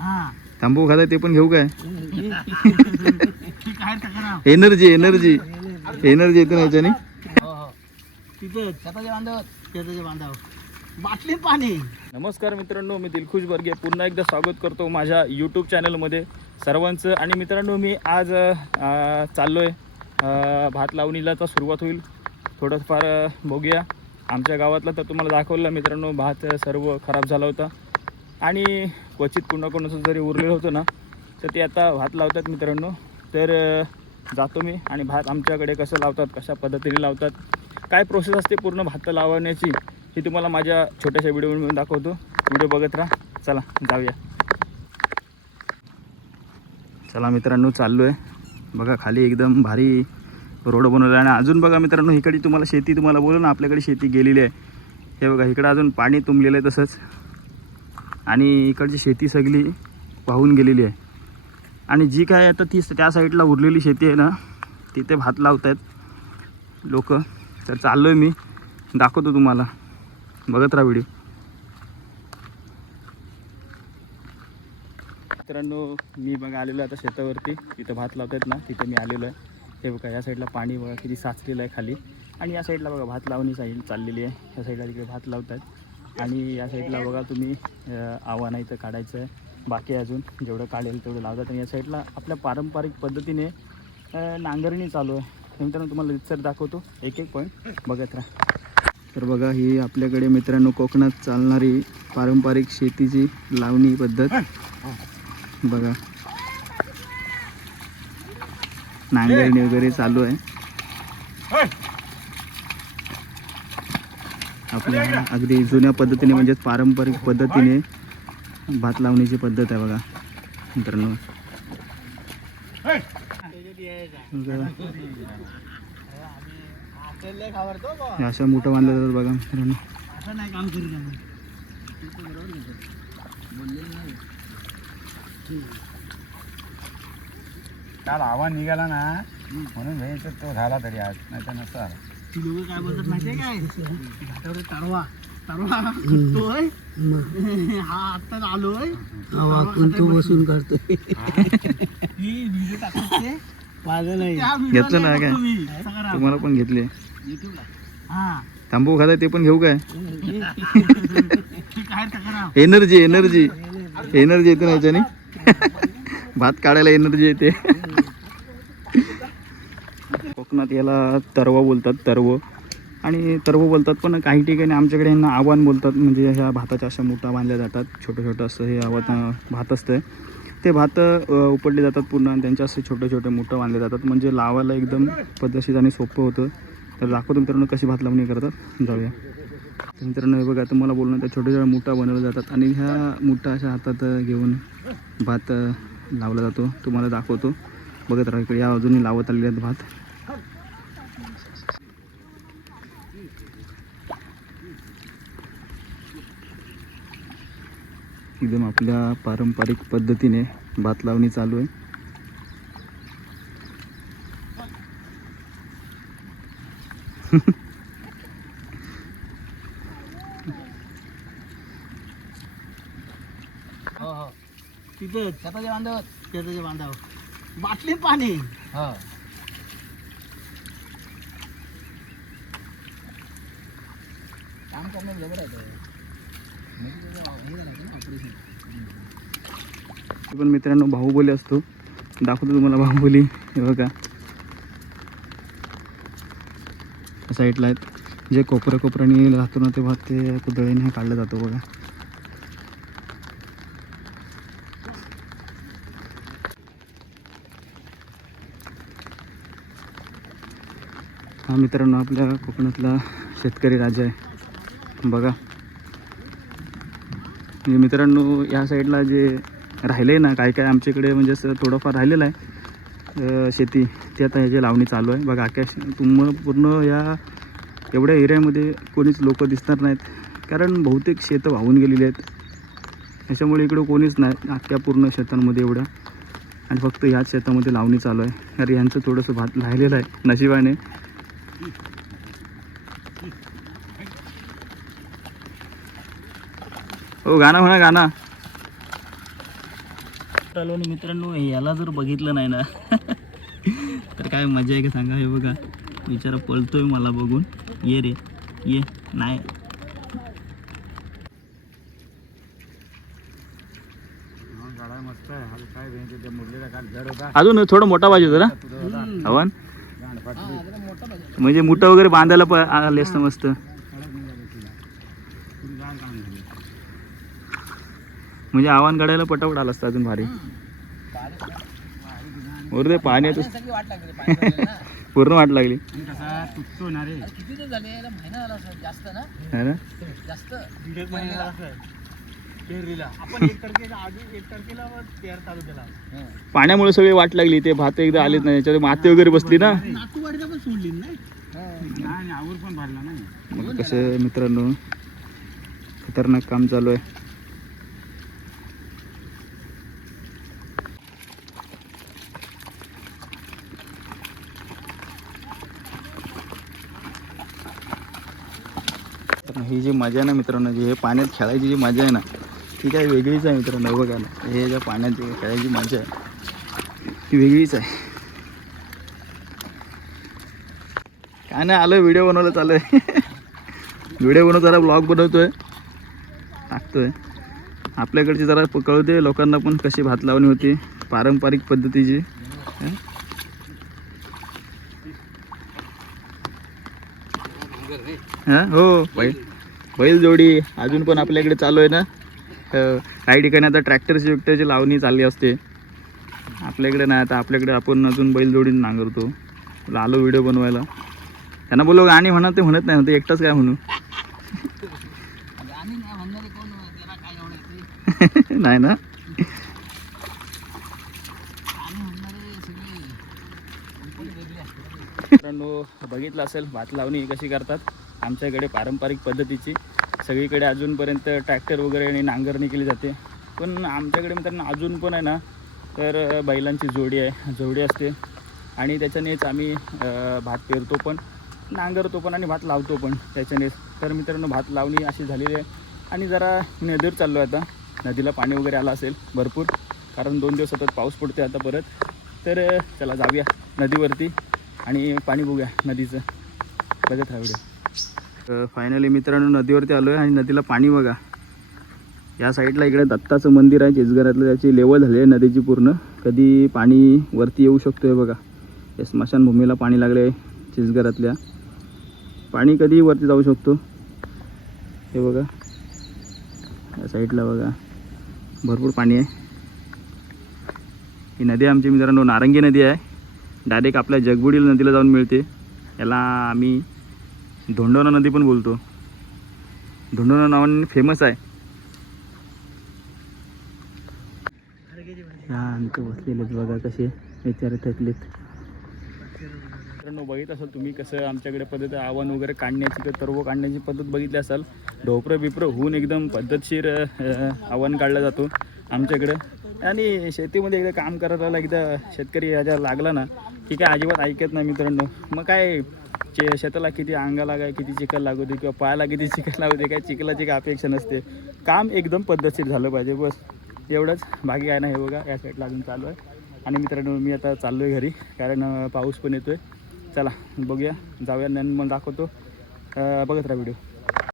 तांबू खाता ते पण घेऊ काय? एनर्जी एनर्जी एनर्जी येते ना याच्याने. बाटली पाणी. नमस्कार मित्रांनो, मी दिलखुश बर्गे पुन्हा एकदा स्वागत करतो माझ्या यूट्यूब चॅनलमध्ये सर्वांचं. आणि मित्रांनो, मी आज चाललो आहे भात लावणीला. तर सुरुवात होईल थोडंफार बघूया. आमच्या गावातला तर तुम्हाला दाखवलं मित्रांनो, भात सर्व खराब झाला होता आणि क्वचित कोणाकोणाचं जरी उरलेलं होतं ना, तर ते आता भात लावतात मित्रांनो. तर जातो मी आणि भात आमच्याकडे कसं लावतात, कशा पद्धतीने लावतात, काय प्रोसेस असते पूर्ण भात लावण्याची, हे तुम्हाला माझ्या छोट्याशा व्हिडिओमध्ये दाखवतो. व्हिडिओ बघत राहा. चला जाऊया. चला मित्रांनो, चाललो आहे. बघा खाली एकदम भारी रोड बनवला आहे. आणि अजून बघा मित्रांनो, इकडे तुम्हाला शेती, तुम्हाला बोलू ना, आपल्याकडे शेती गेलेली आहे. हे बघा इकडं अजून पाणी तुंबलेलं आहे तसंच. आणि इकडची शेती सगळी वाहून गेलेली आहे. आणि जी काय आता ती त्या साईडला उरलेली शेती आहे ना, तिथे भात लावत आहेत लोक. तर चाललो आहे मी, दाखवतो तुम्हाला, बघत राहा व्हिडिओ. मित्रांनो, मी बघा आलेलो आहे आता शेतावरती, तिथं भात लावत आहेत ना, तिथे मी आलेलो आहे. हे बघा या साईडला पाणी बघा किती साचलेलं आहे खाली. आणि या साईडला बघा भात लावणी साईड चाललेली आहे. या साईडला तिकडे भात लावत आहेत. आणि या साईडला बघा तुम्ही आव्हान इथं काढायचं आहे, बाकी अजून जेवढं काढेल तेवढं लावतात. आणि या साईडला आपल्या पारंपरिक पद्धतीने नांगरणी चालू आहे. मित्रांनो तुम्हाला रितसर दाखवतो, एक एक पॉईंट बघत राहा. तर बघा ही आपल्याकडे मित्रांनो कोकणात चालणारी पारंपरिक शेतीची लावणी पद्धत बघा. नांगरणी वगैरे चालू आहे आपल्या अगदी जुन्या पद्धतीने, म्हणजेच पारंपरिक पद्धतीने भात लावण्याची पद्धत आहे बघा मित्रांनो. अशा मोठं बांधलं जातात बघा मित्रांनो. काल आव्हान निघाला ना, म्हणून घ्यायचं तो झाला तरी आज, नाही तर नसता आला. लोक काय बोलतात माहितीये काय, घाटावर तरवा तरवा फुटतोय, हा आता आलोय तू बसून करतोय. घेतलं ना काय, तुम्हाला पण घेतले. तांबू खाता ते पण घेऊ काय? एनर्जी एनर्जी एनर्जी येते ना याच्याने. भात काढायला एनर्जी येते. कोकणात याला तरवा बोलतात, तरव. आणि तरव बोलतात, पण काही ठिकाणी आमच्याकडे यांना आव्हान बोलतात. म्हणजे ह्या भाताच्या अशा मोठा बांधल्या जातात, छोटं छोटं असं हे आव्हान भात असतं. ते भात उपडले जातात पूर्ण, आणि त्यांच्या असे छोटे छोटे मोठं बांधले जातात, म्हणजे लावायला एकदम पद्धतशीर आणि सोपं होतं. तर दाखवतो मित्रांनो कशी भात लावणी करतात, जाऊया. मित्रांनो हे बघा, तुम्हाला बोलणं त्या छोट्या छोट्या मुठा बनवल्या जातात, आणि ह्या मुठा अशा हातात घेऊन भात लावला जातो. तुम्हाला दाखवतो, बघत राहा. इकडे या अजूनही लावत आलेले आहेत भात. एकदम आपल्या पारंपरिक पद्धतीने भात लावणी चालू आहे. तिथे शेताच्या बांधावर, शेताच्या बांधावर बाटली पाणी. काम करणं जबर आहे. पण मित्रांनो बाहुबली असतो, दाखवतो तुम्हाला बाहुबली. हे बघा साईडला आहेत, जे कोपऱ्याने राहतो ना ते भात, ते कुदळीने काढला जातो बघा. हा मित्रांनो आपल्या कोकणातला शेतकरी राजा आहे बघा. म्हणजे मित्रांनो या साईडला जे राहिले ना, काय काय आमच्याकडे म्हणजे असं थोडंफार राहिलेलं आहे शेती, ते आता ह्याची लावणी चालू आहे बघा. आकाश तुम्हाला पूर्ण या एवढ्या एरियामध्ये कोणीच लोक दिसणार नाहीत, कारण बहुतेक शेतं वाहून गेलेली आहेत. त्याच्यामुळे इकडं कोणीच नाही अख्ख्या पूर्ण शेतांमध्ये एवढ्या. आणि फक्त ह्याच शेतामध्ये लावणी चालू आहे, कारण यांचं थोडंसं भात राहिलेलं आहे नशिबाने. हो गाणं म्हणा, गाणं. आलो आणि मित्रांनो याला जर बघितलं नाही ना तर काय मजा आहे का सांगा. हे बघा बिचारा पळतोय मला बघून. ये रे ये. नाही मस्त आहे काय मुरलीला काल जड होता. अजून थोडं मोठा पाहिजे जरा आव्हान. म्हणजे मुठं वगैरे बांधायला आले असतं मस्त. म्हणजे आव्हान काढायला पटापट आला असतं अजून भारी. बरोबर पाण्यात पूर्ण वाट लागली. तुटतो ना रे. किती दिवस झाले याला महिना झाला असेल जास्त ना. है ना जास्त आपण 1 तारखेला आधी 1 तारखेला पेर चालू केला. पाण्यामुळे सगळी वाट लागली. ते भात एकदा आलेच नाही त्याच्यात माती वगैरे बसली ना. नातूवाडीला पण सोडली नाही. नाही आवर पण भरला नाही. मग कसं मित्रांनो खतरनाक काम चालू आहे. ही जी मजा आहे ना मित्रांनो, जी हे पाण्यात खेळायची जी मजा आहे ना ती काय वेगळीच आहे मित्रांनो. बघा ना हे ज्या पाण्यात जी खेळायची मजा आहे ती वेगळीच आहे. काय नाही आलं व्हिडिओ बनवायला चालू आहे. व्हिडिओ बनवतो जरा ब्लॉग बनवतोय टाकतोय. आपल्याकडची जरा कळते लोकांना पण कशी भात लावणी होती पारंपरिक पद्धतीची. हां हो बैल जोडी अजून पण आपल्याकडे चालू आहे ना. काही ठिकाणी आता ट्रॅक्टरची लावणी चालली असते. आपल्याकडे नाही. आता आपल्याकडे आपण अजून बैलजोडीने नांगरतो. तुला आलो व्हिडिओ बनवायला. त्यांना बोललो गाणी म्हणा ते म्हणत नाही म्हणते एकटाच काय म्हणू. गाणी नाही म्हणणारे कोण त्याला काय एवढं येते. नाही ना गाणी म्हणणारे सगळे कंपनी वेगळी असते. मित्रांनो बघितलं असेल भात लावणी कशी करतात आमच्याकडे पारंपरिक पद्धतीची. सगळीकडे अजूनपर्यंत ट्रॅक्टर वगैरे आणि नांगरणी केली जाते. पण आमच्याकडे मित्रांनो अजून पण आहे ना तर बैलांची जोडी असते आणि त्याच्यानेच आम्ही भात पेरतो पण नांगरतो पण आणि भात लावतो पण त्याच्यानेच. तर मित्रांनो भात लावणी अशी झालेली आहे. आणि जरा नदीवर चाललो आहे आता. नदीला पाणी वगैरे आलं असेल भरपूर कारण 2 दिवस सतत पाऊस पडतो आता परत. तर चला जाऊया नदीवरती आणि पाणी बघूया नदीचं. बघत राहू दे. फायनली मित्रांनो नदीवरती आलो आहे आणि नदीला पाणी बघा. या साईडला इकडे दत्ताचं मंदिर आहे चिचघरातलं. त्याची लेवल झाली आहे नदीची पूर्ण. कधी पाणी वरती येऊ शकतो आहे बघा. या स्मशानभूमीला पाणी लागले आहे चिचघरातल्या. पाणी कधी वरती जाऊ शकतो. हे बघा या साईडला बघा भरपूर पाणी आहे. ही नदी आमची मित्रांनो नारंगी नदी आहे. डायरेक्ट आपल्या जगबुडील नदीला जाऊन मिळते. याला आम्ही धोंडोना नदी पण बोलतो. धोंडोना नावाने फेमस आहे. शांत बसलेलेत बघा कसे विचार थकलेत. मित्रांनो बघित असाल तुम्ही कसं आमच्याकडे पद्धत आव्हान वगैरे काढण्याची तर तरव काढण्याची पद्धत बघितली असाल. ढोपरं बिपरं होऊन एकदम पद्धतशीर आव्हान काढला जातो आमच्याकडे. आणि शेतीमध्ये एकदा काम करायला एकदा शेतकरी याच्या लागला ना की काय अजिबात ऐकत नाही मित्रांनो. मग काय शेताला किती अंगाला काय किती चिखल लागू दे किंवा पायाला किती चिखल लागू दे काय चिखलाची काय अपेक्षा नसते. काम एकदम पद्धतशीर झालं पाहिजे बस एवढंच. बाकी काय नाही. हे बघा या साईडला अजून चालू आहे. आणि मित्रांनो मी आता चाललो आहे घरी कारण पाऊस पण येतो आहे. चला बघूया जाऊया मग दाखवतो. बघत राहा व्हिडिओ.